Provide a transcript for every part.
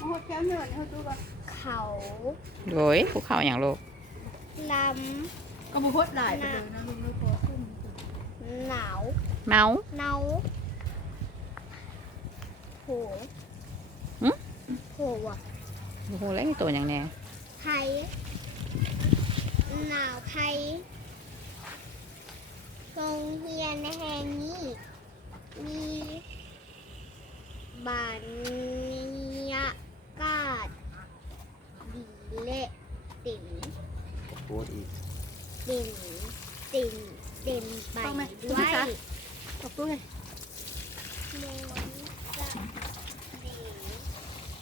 โอ้แก้วเหนื่อยเขาดูก่อนเขาโดยภูเขาอย่างลูกลก็บุพดหลายไปเลยนะลุงลูกพอขึ้นำหนาว เมาเนาโหโหอ่ะ โอ้โหเล่นตัวอย่างแน่ไทยหนาวไทยโรงเรียนแห่งนี้มีบรรยากาศดีเละติ่มพูดอีกติ่มติ่มเต็มไปด้วยตบด้วยมวนจะเดี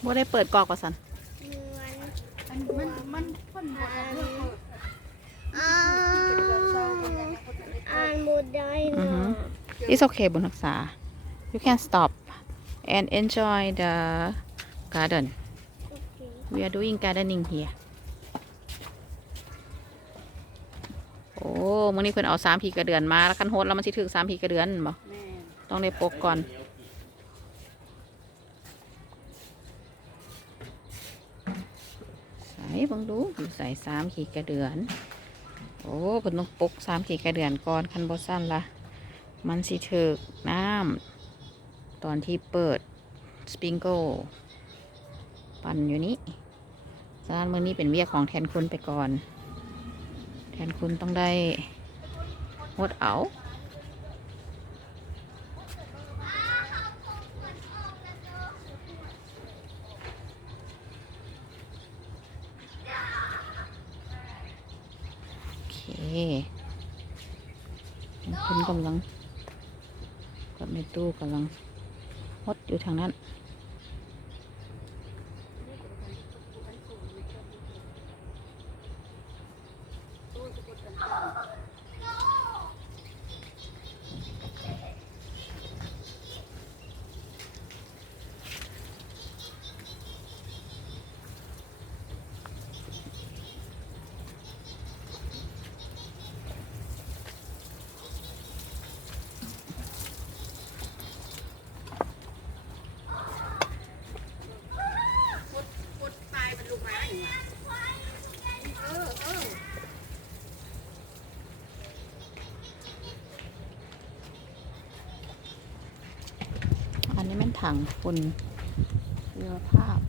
โบได้เปิดกอกก่อนสันมวนมันพ่นอ่านบทได้เนาะ It's okay บุญรักษา You can stop and enjoy the garden We are doing gardening here โอ้มื้อนี้เพิ่นเอา3 ผีกระเดือนมาแล้วคันโฮดแล้วมันสิถึก3 ผีกระเดือนบ่ต้องได้ปกก่อนใส่เบิ่งดูอยู่ใส่3 ขีดกระเดือนโอ้เพิ่นต้องปก3 ขีดกระเดือนก่อนคันบ่สั้นละมันสิถึกน้ำตอนที่เปิดสปริงเกิลปั่นอยู่นี้ฉะนั้นมื้อนี้เป็นเวียกของแทนคุณไปก่อนแทนคุณต้องได้งดเอาโอเคแทนคุณกำลังกับในตู้กำลังงดอยู่ทางนั้นอันนี้มันถังฝุ่นเชื้อภาพ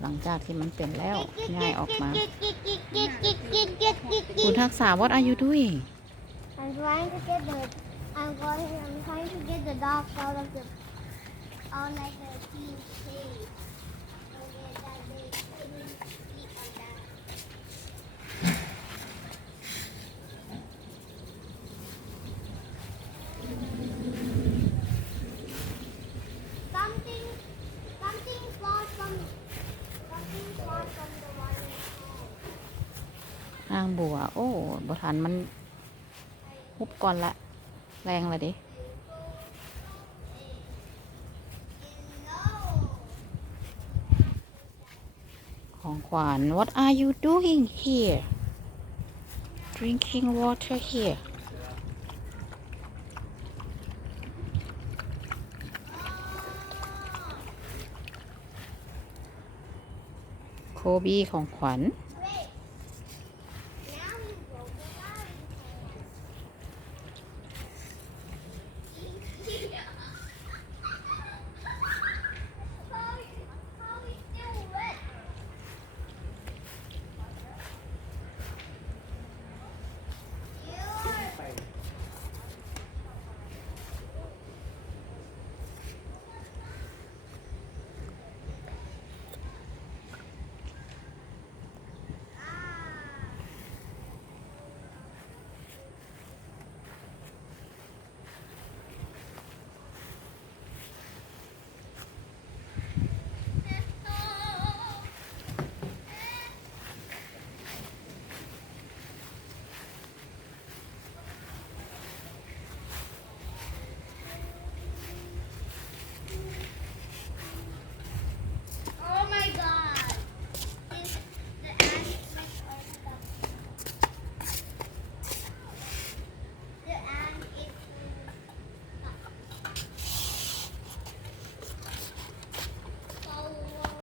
หลังจากที่มันเป็นแล้วง่ายออกมาคุณทักษะ What are you doing I'm trying to get the I'm trying to get the dogs out of the like the cage so that they couldn't sleep on that. Something falls from the water. นางบัวโอ้บทันมันฮุบก่อนละแรงละดิของขวัญ What are you doing here drinking water hereโคบี้ของขวัญ